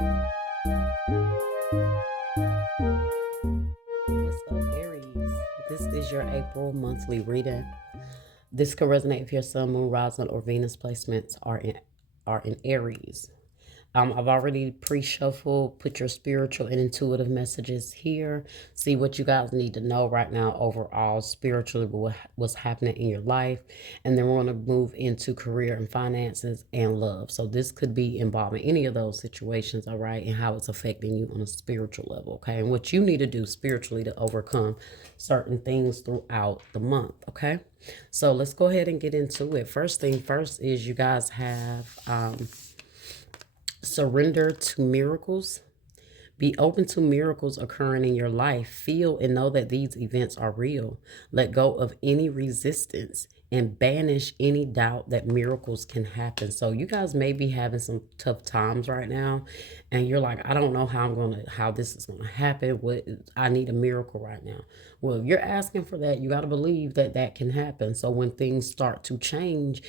What's up, Aries? This is your April monthly reading. This could resonate if your sun, moon, rising, or Venus placements are in Aries. I've already pre-shuffled, put your spiritual and intuitive messages here. See what you guys need to know right now overall spiritually, what's happening in your life. And then we're going to move into career and finances and love. So this could be involving any of those situations, all right, and how it's affecting you on a spiritual level, okay? And what you need to do spiritually to overcome certain things throughout the month, okay? So let's go ahead and get into it. First thing first is you guys have surrender to miracles. Be open to miracles occurring in your life. Feel and know that these events are real. Let go of any resistance and banish any doubt that miracles can happen. So you guys may be having some tough times right now, and you're like, I don't know how this is gonna happen. What I need a miracle right now. Well, if you're asking for that, you got to believe that that can happen. So when things start to change,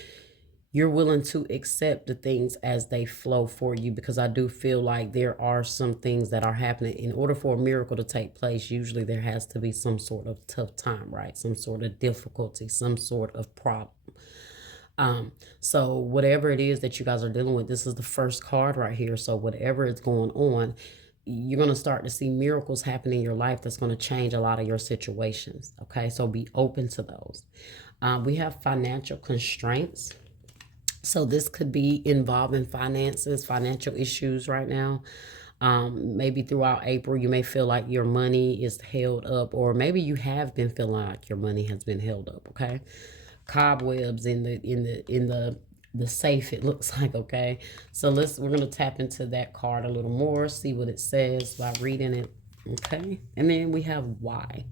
you're willing to accept the things as they flow for you, because I do feel like there are some things that are happening. In order for a miracle to take place, usually there has to be some sort of tough time, right? Some sort of difficulty, some sort of problem. So whatever it is that you guys are dealing with, this is the first card right here. So whatever is going on, you're going to start to see miracles happen in your life that's going to change a lot of your situations. Okay, so be open to those. We have financial constraints. So this could be involving finances, financial issues right now. Maybe throughout April, you may feel like your money is held up, or maybe you have been feeling like your money has been held up. Okay, cobwebs in the safe. It looks like, okay. So we're gonna tap into that card a little more, see what it says by reading it. Okay, and then we have why.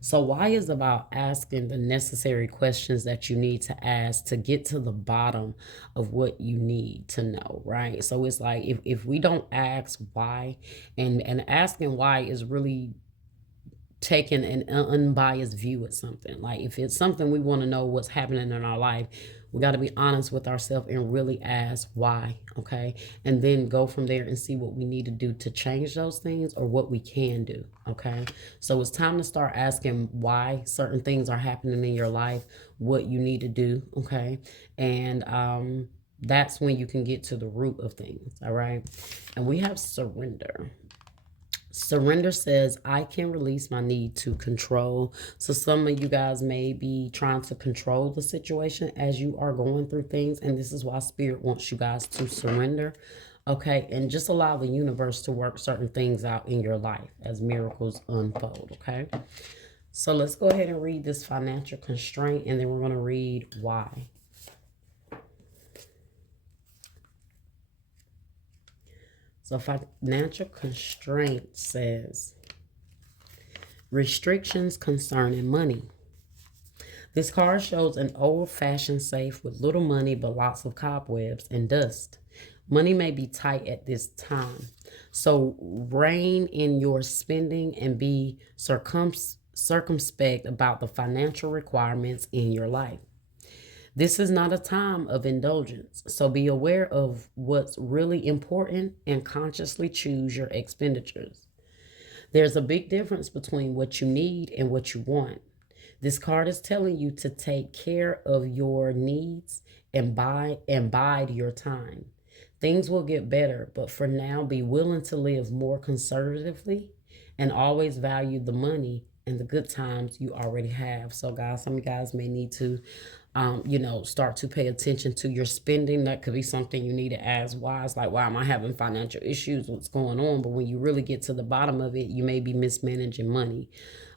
So, why is about asking the necessary questions that you need to ask to get to the bottom of what you need to know, right? So, it's like if we don't ask why, and asking why is really taking an unbiased view at something. Like if it's something we want to know what's happening in our life, we got to be honest with ourselves and really ask why, okay? And then go from there and see what we need to do to change those things or what we can do, okay? So it's time to start asking why certain things are happening in your life, what you need to do, okay? And that's when you can get to the root of things, all right? And we have surrender. Surrender says, I can release my need to control. So some of you guys may be trying to control the situation as you are going through things. And this is why Spirit wants you guys to surrender. Okay. And just allow the universe to work certain things out in your life as miracles unfold. Okay. So let's go ahead and read this financial constraint, and then we're going to read why. So financial constraint says, restrictions concerning money. This card shows an old-fashioned safe with little money but lots of cobwebs and dust. Money may be tight at this time, so rein in your spending and be circumspect about the financial requirements in your life. This is not a time of indulgence, so be aware of what's really important and consciously choose your expenditures. There's a big difference between what you need and what you want. This card is telling you to take care of your needs and bide your time. Things will get better, but for now, be willing to live more conservatively and always value the money and the good times you already have. So, guys, some of you guys may need to, start to pay attention to your spending. That could be something you need to ask why. It's like, why am I having financial issues? What's going on? But when you really get to the bottom of it, you may be mismanaging money.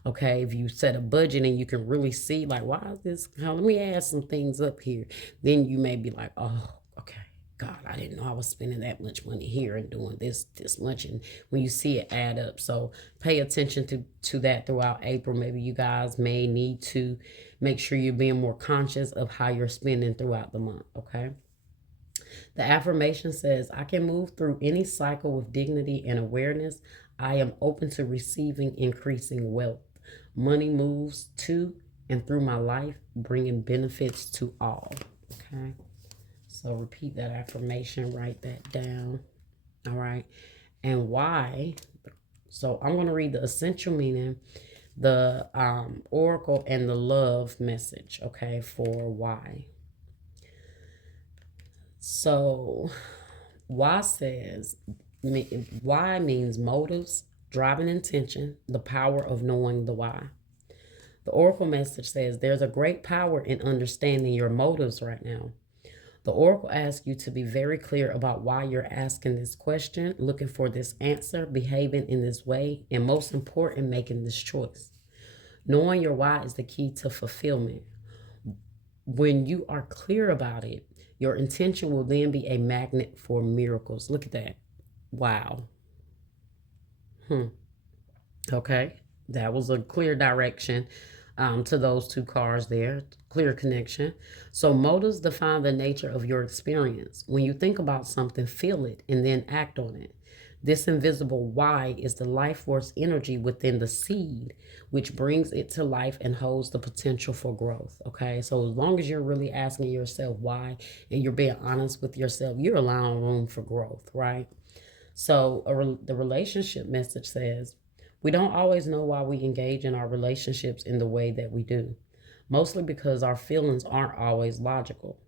Okay, if you set a budget and you can really see, like, why is this? Now, let me add some things up here. Then you may be like, oh, okay. God, I didn't know I was spending that much money here and doing this much. And when you see it add up, so pay attention to that throughout April. Maybe you guys may need to make sure you're being more conscious of how you're spending throughout the month, okay? The affirmation says, I can move through any cycle with dignity and awareness. I am open to receiving increasing wealth. Money moves to and through my life, bringing benefits to all, okay? So repeat that affirmation, write that down. All right. and why. So I'm going to read the essential meaning, the oracle, and the love message, okay, for why. So why says, why means motives, driving intention, the power of knowing the why. The oracle message says there's a great power in understanding your motives right now. The oracle asks you to be very clear about why you're asking this question, looking for this answer, behaving in this way, and most important, making this choice. Knowing your why is the key to fulfillment. When you are clear about it, your intention will then be a magnet for miracles. Look at that. Wow. Okay. That was a clear direction to those two cards there. Clear connection. So motives define the nature of your experience. When you think about something, feel it and then act on it. This invisible why is the life force energy within the seed, which brings it to life and holds the potential for growth. Okay. So as long as you're really asking yourself why and you're being honest with yourself, you're allowing room for growth, right? So the relationship message says, we don't always know why we engage in our relationships in the way that we do, mostly because our feelings aren't always logical.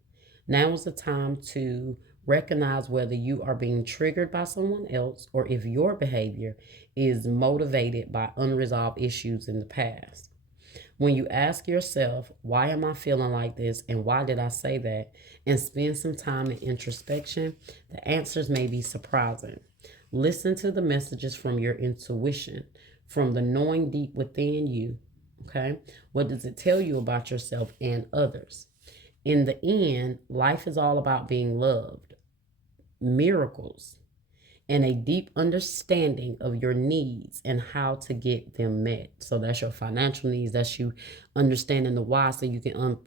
Now is the time to recognize whether you are being triggered by someone else or if your behavior is motivated by unresolved issues in the past. When you ask yourself, why am I feeling like this and why did I say that, and spend some time in introspection, the answers may be surprising. Listen to the messages from your intuition, from the knowing deep within you. Okay? What does it tell you about yourself and others? In the end, life is all about being loved, miracles, and a deep understanding of your needs and how to get them met. So that's your financial needs. That's you understanding the why, so you can,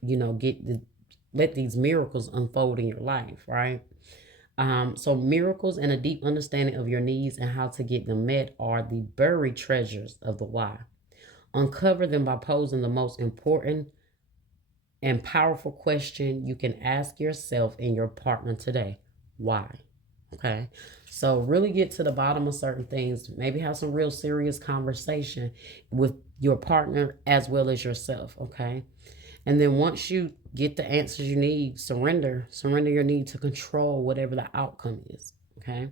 let these miracles unfold in your life, right? So miracles and a deep understanding of your needs and how to get them met are the buried treasures of the why. Uncover them by posing the most important and powerful question you can ask yourself and your partner today. Why? Okay. So really get to the bottom of certain things. Maybe have some real serious conversation with your partner as well as yourself. Okay. And then once you get the answers you need, surrender your need to control whatever the outcome is. Okay.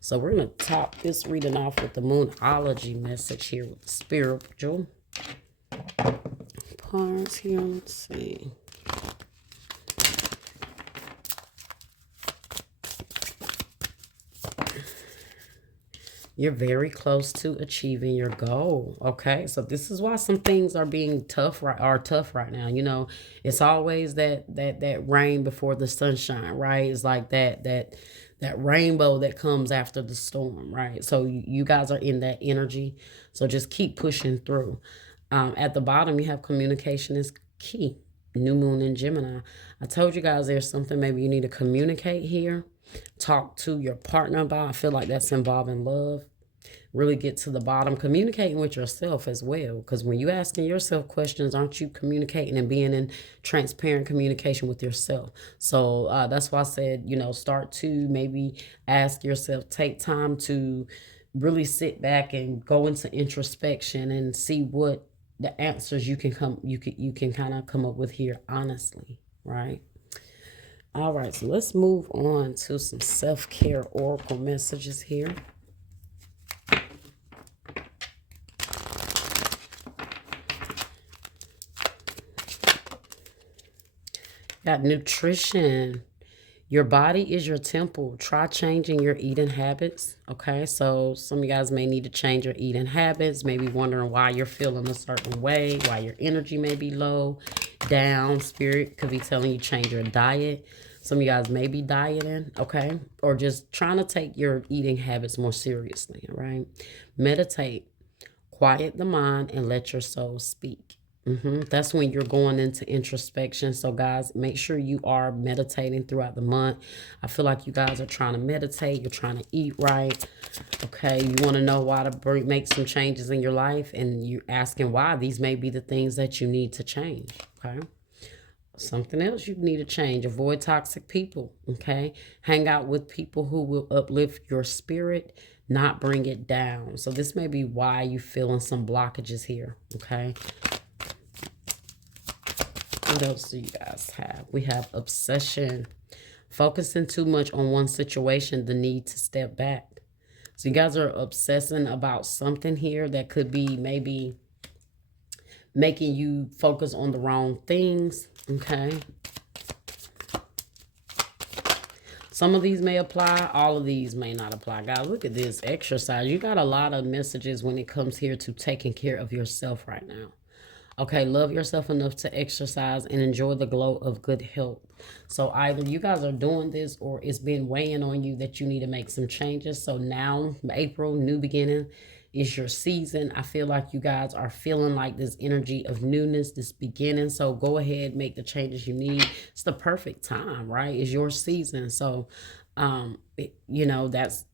So we're going to top this reading off with the Moonology message here with the spiritual parts here. Let's see. You're very close to achieving your goal. Okay. So this is why some things are being tough right now. You know, it's always that rain before the sunshine, right? It's like that rainbow that comes after the storm, right? So you guys are in that energy. So just keep pushing through. At the bottom, you have communication is key. New moon in Gemini. I told you guys there's something maybe you need to communicate here. Talk to your partner about. I feel like that's involving love. Really get to the bottom. Communicating with yourself as well. Because when you asking yourself questions, aren't you communicating and being in transparent communication with yourself? So that's why I said, start to maybe ask yourself, take time to really sit back and go into introspection and see what the answers you can kind of come up with here honestly, right? All right, so let's move on to some self-care oracle messages here. Got nutrition. Your body is your temple. Try changing your eating habits. Okay, so some of you guys may need to change your eating habits. Maybe wondering why you're feeling a certain way, why your energy may be low, down. Spirit could be telling you change your diet. Some of you guys may be dieting, okay? Or just trying to take your eating habits more seriously, all right? Meditate. Quiet the mind and let your soul speak. That's when you're going into introspection. So guys, make sure you are meditating throughout the month. I feel like you guys are trying to meditate. You're trying to eat right. Okay. You want to know why to make some changes in your life, and you're asking why. These may be the things that you need to change. Okay. Something else you need to change. Avoid toxic people, okay? Hang out with people who will uplift your spirit, not bring it down. So this may be why you feeling some blockages here, okay? What else do you guys have? We have obsession. Focusing too much on one situation, the need to step back. So you guys are obsessing about something here that could be maybe making you focus on the wrong things, okay? Some of these may apply. All of these may not apply. Guys, look at this exercise. You got a lot of messages when it comes here to taking care of yourself right now. Okay, love yourself enough to exercise and enjoy the glow of good health. So either you guys are doing this or it's been weighing on you that you need to make some changes. So now, April, new beginning is your season. I feel like you guys are feeling like this energy of newness, this beginning. So go ahead, make the changes you need. It's the perfect time, right? It's your season. So, you know, that's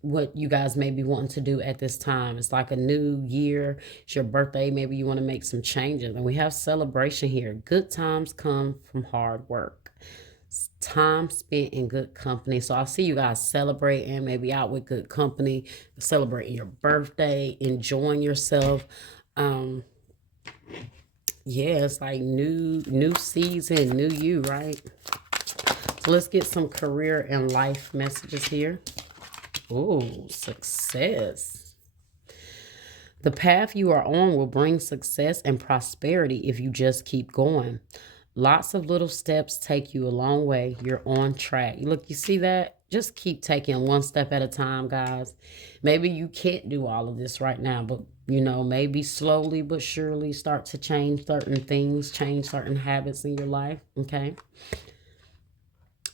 what you guys may be wanting to do at this time. It's like a new year. It's your birthday. Maybe you want to make some changes. And we have celebration here. Good times come from hard work. It's time spent in good company. So I see you guys celebrating, maybe out with good company, celebrating your birthday, enjoying yourself. Yeah, it's like new season, new you, right? So let's get some career and life messages here. Ooh, success. The path you are on will bring success and prosperity if you just keep going. Lots of little steps take you a long way. You're on track. Look, you see that? Just keep taking one step at a time, guys. Maybe you can't do all of this right now, but, you know, maybe slowly but surely start to change certain things, change certain habits in your life, okay?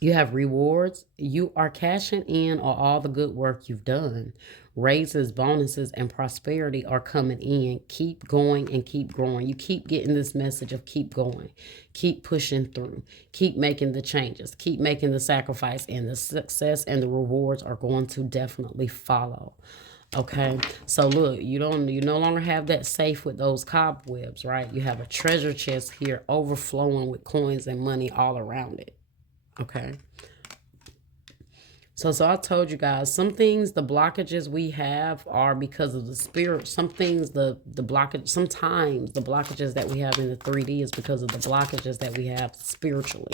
You have rewards. You are cashing in on all the good work you've done. Raises, bonuses, and prosperity are coming in. Keep going and keep growing. You keep getting this message of keep going. Keep pushing through. Keep making the changes. Keep making the sacrifice, and the success and the rewards are going to definitely follow. Okay, so look, you no longer have that safe with those cobwebs, right? You have a treasure chest here overflowing with coins and money all around it. Okay. So I told you guys, some things, the blockages we have are because of the spirit. Some things, the blockage, sometimes the blockages that we have in the 3D is because of the blockages that we have spiritually.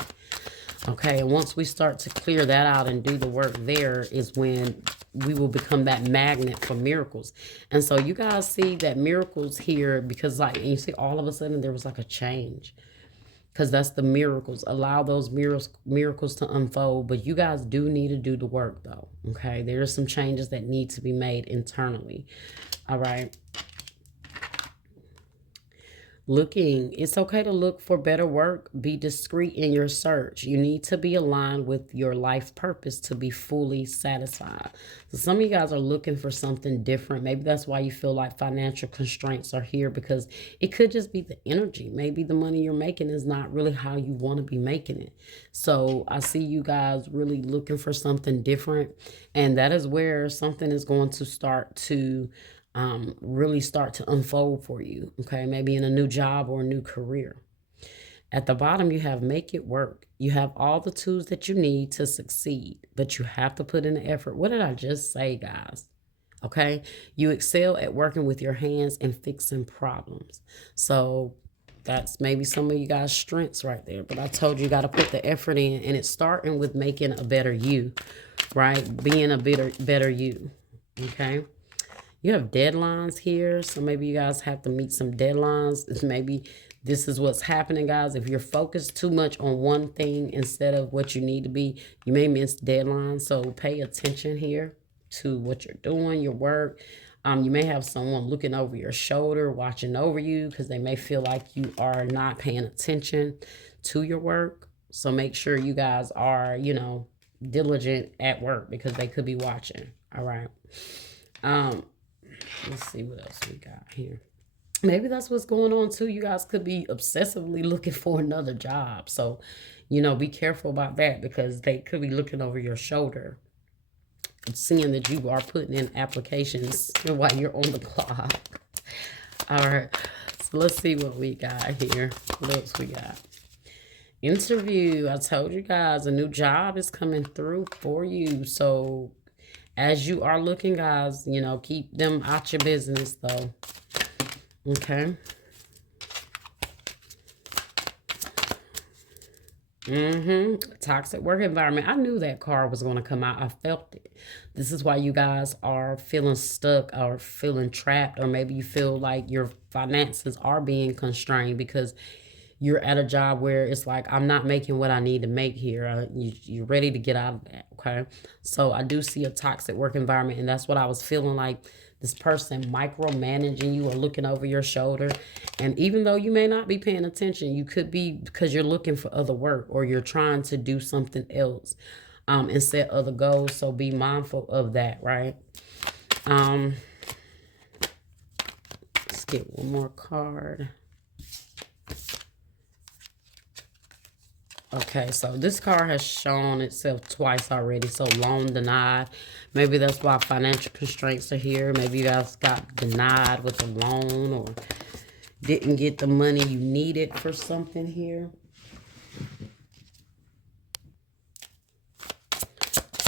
Okay, and once we start to clear that out and do the work, there is when we will become that magnet for miracles. And so you guys see that miracles here, because like, and you see all of a sudden there was like a change. Because that's the miracles. Allow those miracles to unfold. But you guys do need to do the work, though. Okay? There are some changes that need to be made internally. All right? Looking, it's okay to look for better work. Be discreet in your search. You need to be aligned with your life purpose to be fully satisfied. So some of you guys are looking for something different. Maybe that's why you feel like financial constraints are here, because it could just be the energy. Maybe the money you're making is not really how you want to be making it. So I see you guys really looking for something different. And that is where something is going to start to really start to unfold for you, okay? Maybe in a new job or a new career. At the bottom, you have make it work. You have all the tools that you need to succeed, but you have to put in the effort. What did I just say, guys? Okay? You excel at working with your hands and fixing problems. So that's maybe some of you guys' strengths right there. But I told you got to put the effort in, and it's starting with making a better you, right? Being a better you, okay? You have deadlines here, so maybe you guys have to meet some deadlines. Maybe this is what's happening, guys. If you're focused too much on one thing instead of what you need to be, you may miss deadlines. So pay attention here to what you're doing, your work. You may have someone looking over your shoulder, watching over you, because they may feel like you are not paying attention to your work. So make sure you guys are, you know, diligent at work, because they could be watching. All right. Let's see what else we got here. Maybe that's what's going on too. You guys could be obsessively looking for another job. So, you know, be careful about that, because they could be looking over your shoulder, seeing that you are putting in applications while you're on the clock. All right. So let's see what we got here. What else we got? Interview. I told you guys a new job is coming through for you. So as you are looking, guys, you know, keep them out your business though. Okay. Toxic work environment. I knew that card was going to come out. I felt it. This is why you guys are feeling stuck or feeling trapped, or maybe you feel like your finances are being constrained because you're at a job where it's like, I'm not making what I need to make here. You're ready to get out of that. Okay. So I do see a toxic work environment, and that's what I was feeling like. This person micromanaging you or looking over your shoulder. And even though you may not be paying attention, you could be because you're looking for other work or you're trying to do something else and set other goals. So be mindful of that, right? Let's get one more card. Okay, so this card has shown itself twice already. So loan denied. Maybe that's why financial constraints are here. Maybe you guys got denied with a loan or didn't get the money you needed for something here.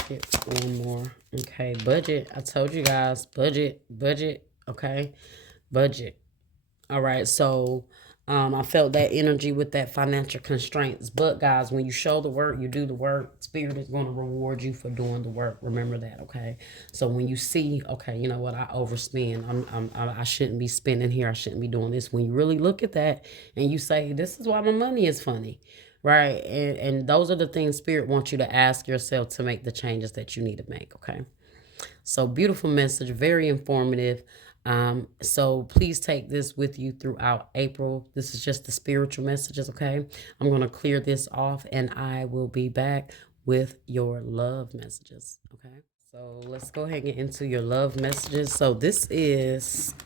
Get one more. Okay, budget. I told you guys, budget. Okay, budget. All right, so I felt that energy with that financial constraints. But guys, when you show the work, you do the work, Spirit is going to reward you for doing the work. Remember that, okay? So when you see, okay, you know what, I overspend. I shouldn't be spending here. I shouldn't be doing this. When you really look at that and you say, this is why my money is funny, right? And those are the things Spirit wants you to ask yourself to make the changes that you need to make, okay? So beautiful message, very informative. So please take this with you throughout April. This is just the spiritual messages, okay? I'm going to clear this off and I will be back with your love messages, okay? So let's go ahead and get into your love messages. So this is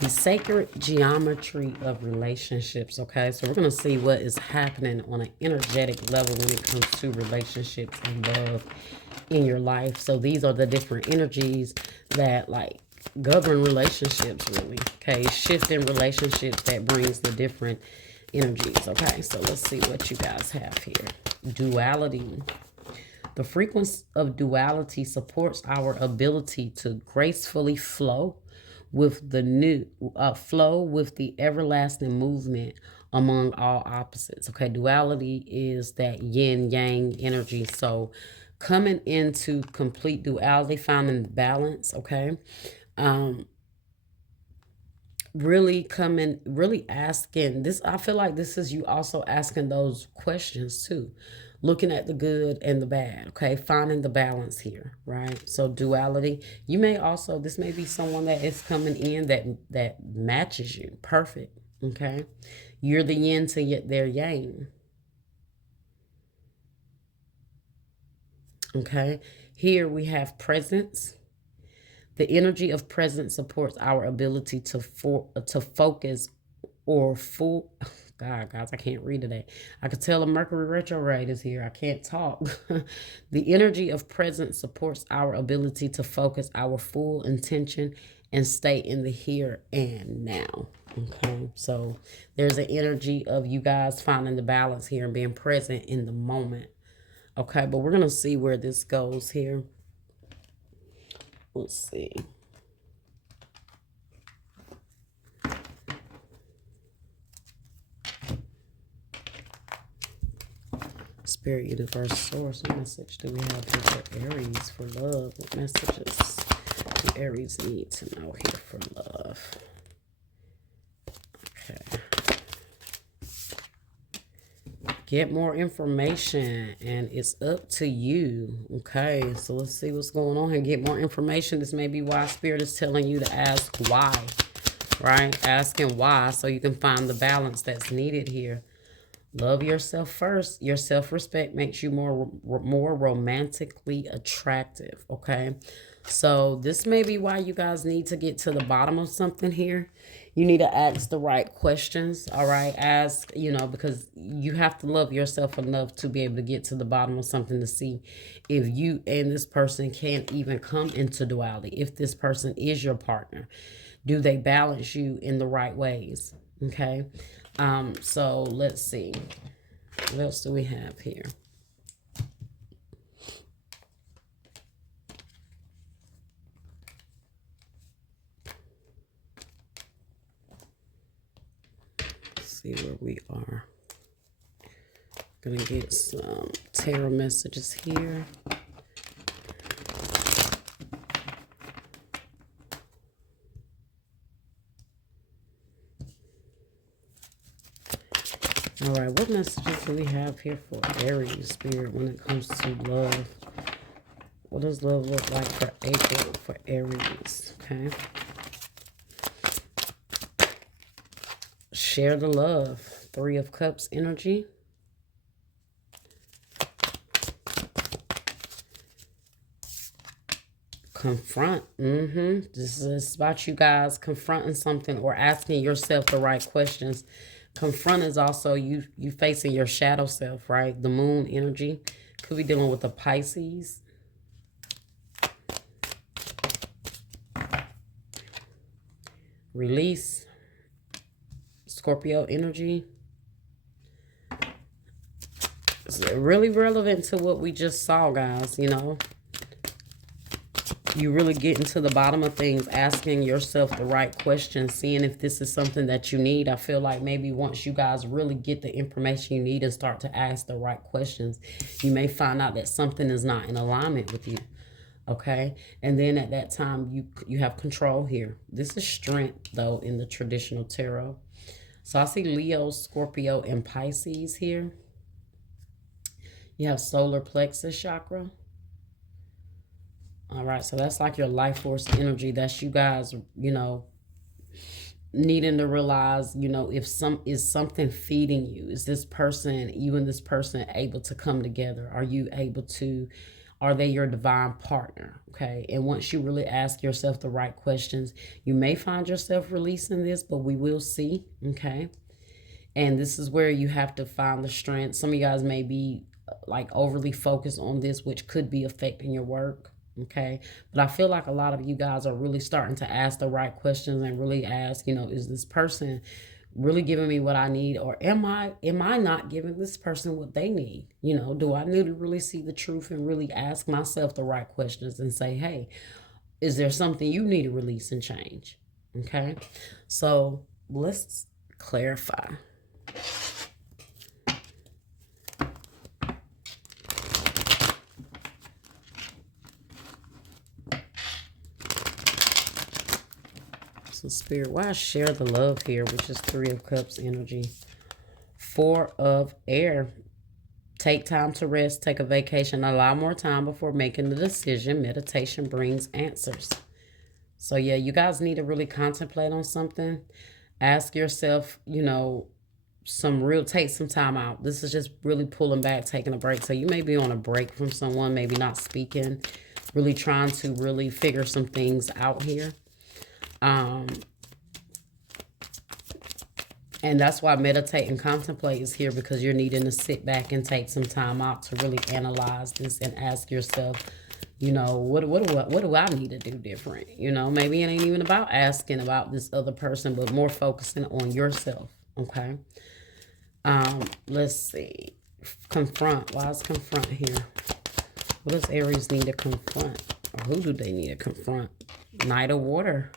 the sacred geometry of relationships, okay? So we're going to see what is happening on an energetic level when it comes to relationships and love in your life. So these are the different energies that like govern relationships, really, okay? Shifting relationships that brings the different energies, okay? So let's see what you guys have here. Duality. The frequency of duality supports our ability to gracefully flow with the everlasting movement among all opposites. Okay, duality is that yin yang energy. So coming into complete duality, finding the balance, okay? Really asking this. I feel like this is you also asking those questions too, looking at the good and the bad, okay? Finding the balance here, right? So duality. You may also, this may be someone that is coming in that matches you perfect, okay? You're the yin to their yang, okay? Here we have presence. The energy of presence supports our ability to focus or full. God, guys, I can't read today. I could tell a Mercury retrograde is here. I can't talk. The energy of presence supports our ability to focus our full intention and stay in the here and now. Okay, so there's an energy of you guys finding the balance here and being present in the moment. Okay, but we're going to see where this goes here. Let's see. Spirit, universe, source, what message do we have here for Aries for love? What messages do Aries need to know here for love? Okay. Get more information, and it's up to you. Okay, so let's see what's going on here. Get more information. This may be why Spirit is telling you to ask why, right? Asking why so you can find the balance that's needed here. Love yourself first. Your self-respect makes you more romantically attractive, okay? So this may be why you guys need to get to the bottom of something here. You need to ask the right questions, all right? Ask, you know, because you have to love yourself enough to be able to get to the bottom of something to see if you and this person can't even come into duality. If this person is your partner, do they balance you in the right ways, okay? So let's see. What else do we have here? Let's see where we are. Gonna get some tarot messages here. All right, what messages do we have here for Aries spirit when it comes to love? What does love look like for April for Aries? Okay. Share the love. 3 of Cups energy. Confront. This is about you guys confronting something or asking yourself the right questions. Confront is also you facing your shadow self, right? The moon energy. Could be dealing with the Pisces. Release. Scorpio energy. It's really relevant to what we just saw, guys, you know. You really getting to the bottom of things, asking yourself the right questions, seeing if this is something that you need. I feel like maybe once you guys really get the information you need and start to ask the right questions, you may find out that something is not in alignment with you. Okay, and then at that time, you have control here. This is strength, though, in the traditional tarot. So I see Leo, Scorpio, and Pisces here. You have solar plexus chakra. All right, so that's like your life force energy. That's you guys, you know, needing to realize, you know, if something feeding you. Is this person, you and this person able to come together? Are they your divine partner? Okay, and once you really ask yourself the right questions, you may find yourself releasing this, but we will see. Okay, and this is where you have to find the strength. Some of you guys may be like overly focused on this, which could be affecting your work. Okay, but I feel like a lot of you guys are really starting to ask the right questions and really ask, you know, is this person really giving me what I need, or am I not giving this person what they need? You know, do I need to really see the truth and really ask myself the right questions and say, hey, is there something you need to release and change? Okay, so let's clarify. So Spirit, why share the love here, which is 3 of Cups energy. 4 of Air. Take time to rest, take a vacation, allow more time before making the decision. Meditation brings answers. So yeah, you guys need to really contemplate on something. Ask yourself, you know, take some time out. This is just really pulling back, taking a break. So you may be on a break from someone, maybe not speaking, really trying to really figure some things out here. And that's why meditate and contemplate is here, because you're needing to sit back and take some time out to really analyze this and ask yourself, you know, what do I need to do different? You know, maybe it ain't even about asking about this other person, but more focusing on yourself. Okay. Let's see. Confront. Why is confront here? What does Aries need to confront? Or who do they need to confront? Knight of Water.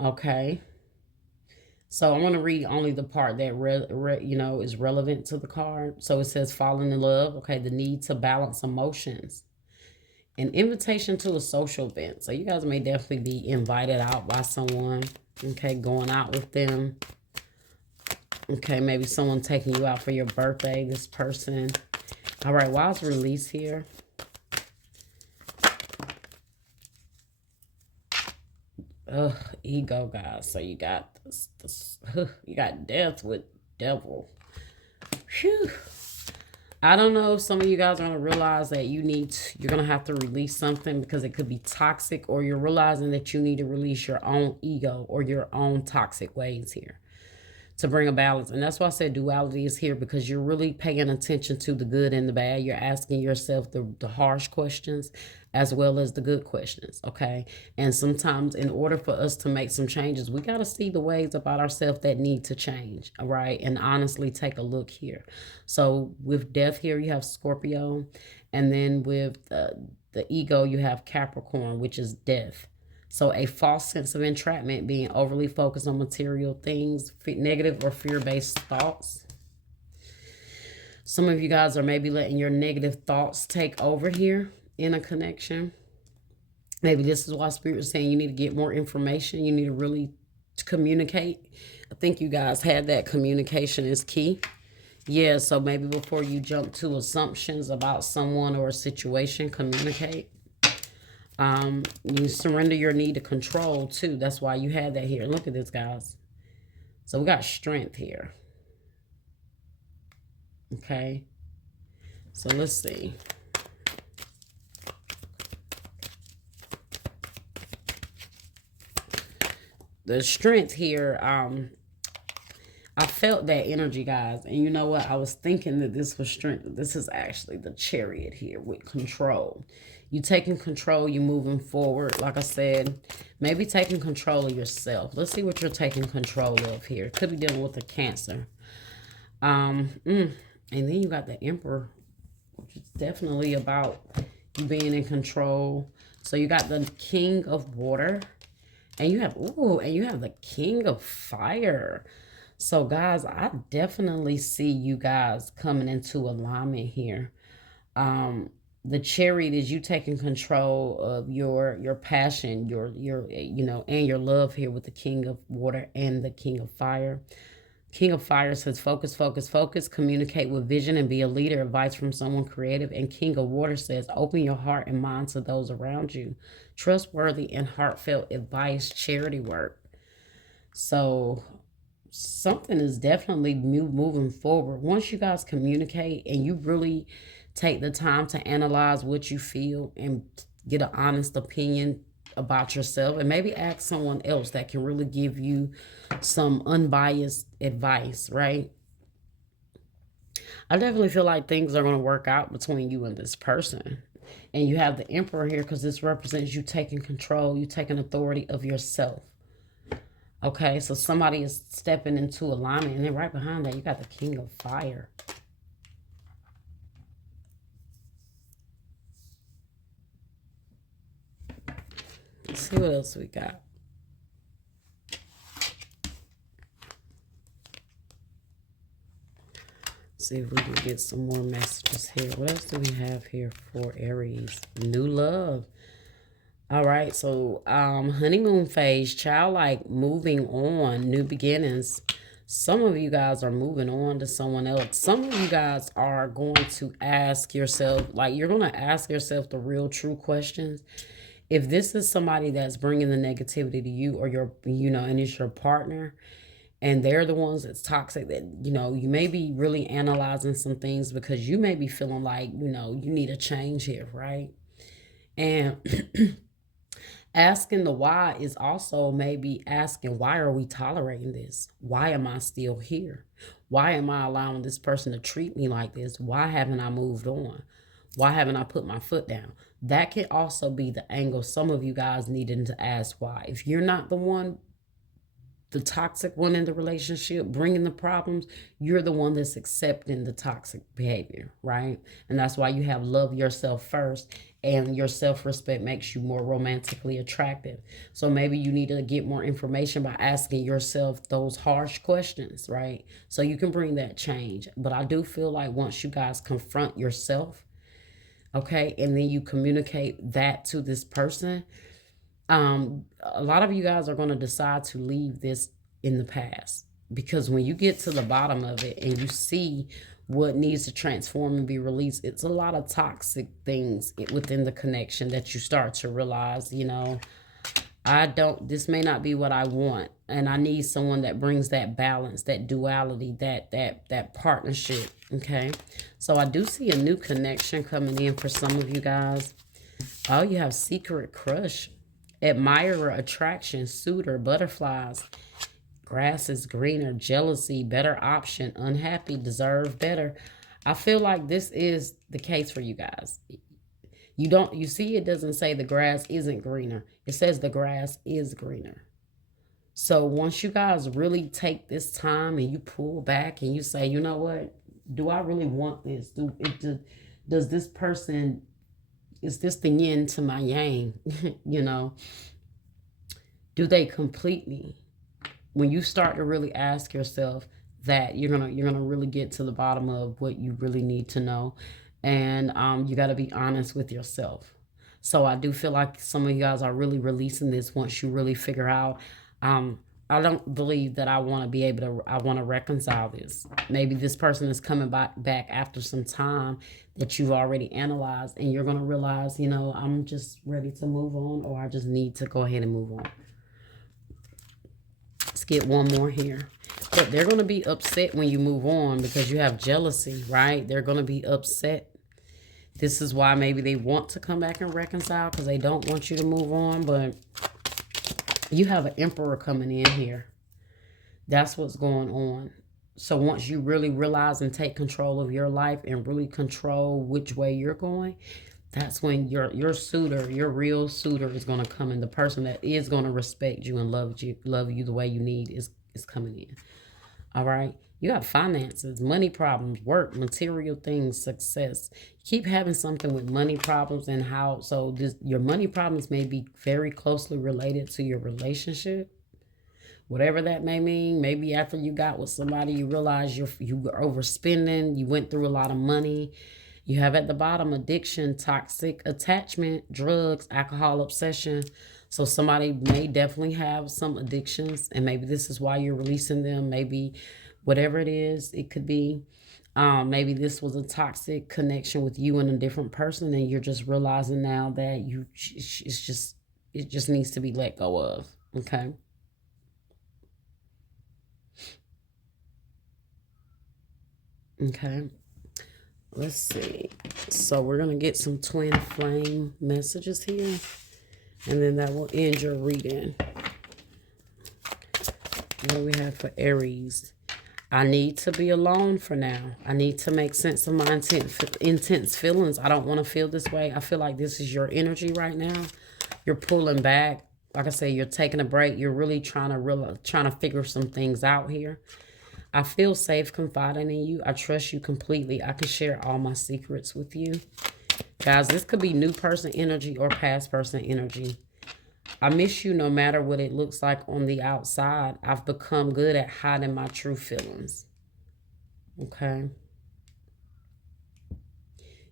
Okay. So I'm going to read only the part that, you know, is relevant to the card. So it says falling in love. Okay. The need to balance emotions. An invitation to a social event. So you guys may definitely be invited out by someone. Okay. Going out with them. Okay. Maybe someone taking you out for your birthday. This person. All right. Why is release here? Ego, guys. So you got this you got death with devil. Whew. I don't know if some of you guys are going to realize that you're going to have to release something, because it could be toxic, or you're realizing that you need to release your own ego or your own toxic ways here. to bring a balance. And that's why I said duality is here, because you're really paying attention to the good and the bad. You're asking yourself the harsh questions as well as the good questions, okay? And sometimes in order for us to make some changes, we got to see the ways about ourselves that need to change, all right? And honestly take a look here. So with death here, you have Scorpio. And then with the ego, you have Capricorn, which is death. So a false sense of entrapment, being overly focused on material things, negative or fear-based thoughts. Some of you guys are maybe letting your negative thoughts take over here in a connection. Maybe this is why Spirit is saying you need to get more information. You need to really communicate. I think you guys had that communication is key. Yeah, so maybe before you jump to assumptions about someone or a situation, communicate. You surrender your need to control too. That's why you had that here. Look at this, guys. So we got strength here. Okay. So let's see. The strength here, I felt that energy, guys. And you know what? I was thinking that this was strength. This is actually the Chariot here with control. You taking control, you moving forward. Like I said, maybe taking control of yourself. Let's see what you're taking control of here. It could be dealing with a Cancer. And then you got the Emperor, which is definitely about you being in control. So you got the King of Water. And you have, and you have the King of Fire. So guys, I definitely see you guys coming into alignment here. The Chariot is you taking control of your passion, your and your love here with the King of Water and the King of Fire. King of Fire says focus, focus, focus, communicate with vision and be a leader, advice from someone creative. And King of Water says open your heart and mind to those around you. Trustworthy and heartfelt advice, charity work. So something is definitely moving forward. Once you guys communicate and you really take the time to analyze what you feel and get an honest opinion about yourself, and maybe ask someone else that can really give you some unbiased advice, right? I definitely feel like things are going to work out between you and this person. And you have the Emperor here because this represents you taking control, you taking authority of yourself. Okay, so somebody is stepping into alignment. And then right behind that, you got the King of Fire. Let's see what else we got. See if we can get some more messages here. What else do we have here for Aries? New love. All right, so honeymoon phase, childlike, moving on, new beginnings. Some of you guys are moving on to someone else. Some of you guys are going to ask yourself, like you're going to ask yourself the real true questions. If this is somebody that's bringing the negativity to you, or your, and it's your partner, and they're the ones that's toxic, that, you may be really analyzing some things because you may be feeling like, you need a change here, right? And asking the why is also maybe asking, why are we tolerating this? Why am I still here? Why am I allowing this person to treat me like this? Why haven't I moved on? Why haven't I put my foot down? That can also be the angle some of you guys needing to ask why. If you're not the one, the toxic one in the relationship, bringing the problems, you're the one that's accepting the toxic behavior, right? And that's why you have love yourself first, and your self-respect makes you more romantically attractive. So maybe you need to get more information by asking yourself those harsh questions, right? So you can bring that change. But I do feel like once you guys confront yourself, okay, and then you communicate that to this person, a lot of you guys are going to decide to leave this in the past, because when you get to the bottom of it and you see what needs to transform and be released, it's a lot of toxic things within the connection that you start to realize, this may not be what I want, and I need someone that brings that balance, that duality, that partnership. Okay, so I do see a new connection coming in for some of you guys. Oh, you have secret crush, admirer, attraction, suitor, butterflies, Grass is greener. Jealousy, better option. Unhappy, deserve better. I feel like this is the case for you guys. You see, it doesn't say the grass isn't greener. It says the grass is greener. So once you guys really take this time and you pull back and you say, you know what, do I really want this? Does this person, is this the yin to my yang? You know, do they complete me? When you start to really ask yourself that, you're gonna really get to the bottom of what you really need to know, and you got to be honest with yourself. So I do feel like some of you guys are really releasing this once you really figure out. Um, I don't believe that I want to be able to. I want to reconcile this. Maybe this person is coming back after some time that you've already analyzed, and you're gonna realize, I'm just ready to move on, or I just need to go ahead and move on. Let's get one more here. But they're going to be upset when you move on because you have jealousy, right? They're going to be upset. This is why maybe they want to come back and reconcile, because they don't want you to move on. But you have an emperor coming in here. That's what's going on. So once you really realize and take control of your life and really control which way you're going, that's when your suitor, your real suitor, is going to come in. The person that is going to respect you and love you the way you need is coming in. All right. You got finances, money problems, work, material things, success. You keep having something with money problems, and your money problems may be very closely related to your relationship. Whatever that may mean. Maybe after you got with somebody, you realize you were overspending, you went through a lot of money. You have at the bottom addiction, toxic attachment, drugs, alcohol, obsession. So somebody may definitely have some addictions, and maybe this is why you're releasing them. Maybe whatever it is, it could be. Maybe this was a toxic connection with you and a different person, and you're just realizing now that it just needs to be let go of. Okay. Okay. Let's see. So we're going to get some twin flame messages here, and then that will end your reading. What do we have for Aries? I need to be alone for now. I need to make sense of my intense feelings. I don't want to feel this way. I feel like this is your energy right now. You're pulling back. Like I say, you're taking a break. You're really trying to figure some things out here. I feel safe confiding in you. I trust you completely. I can share all my secrets with you. Guys, this could be new person energy or past person energy. I miss you no matter what it looks like on the outside. I've become good at hiding my true feelings. Okay.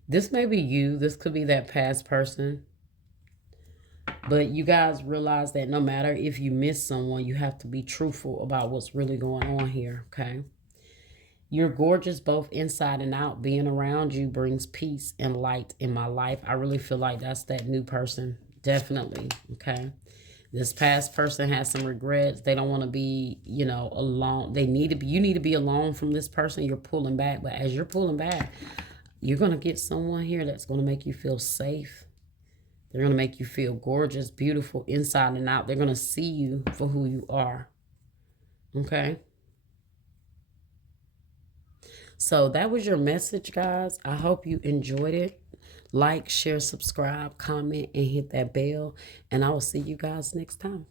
This may be you. This could be that past person. But you guys realize that no matter if you miss someone, you have to be truthful about what's really going on here, okay? You're gorgeous both inside and out. Being around you brings peace and light in my life. I really feel like that's that new person. Definitely, okay? This past person has some regrets. They don't want to be, alone. You need to be alone from this person. You're pulling back. But as you're pulling back, you're going to get someone here that's going to make you feel safe. They're going to make you feel gorgeous, beautiful, inside and out. They're going to see you for who you are. Okay? So that was your message, guys. I hope you enjoyed it. Like, share, subscribe, comment, and hit that bell. And I will see you guys next time.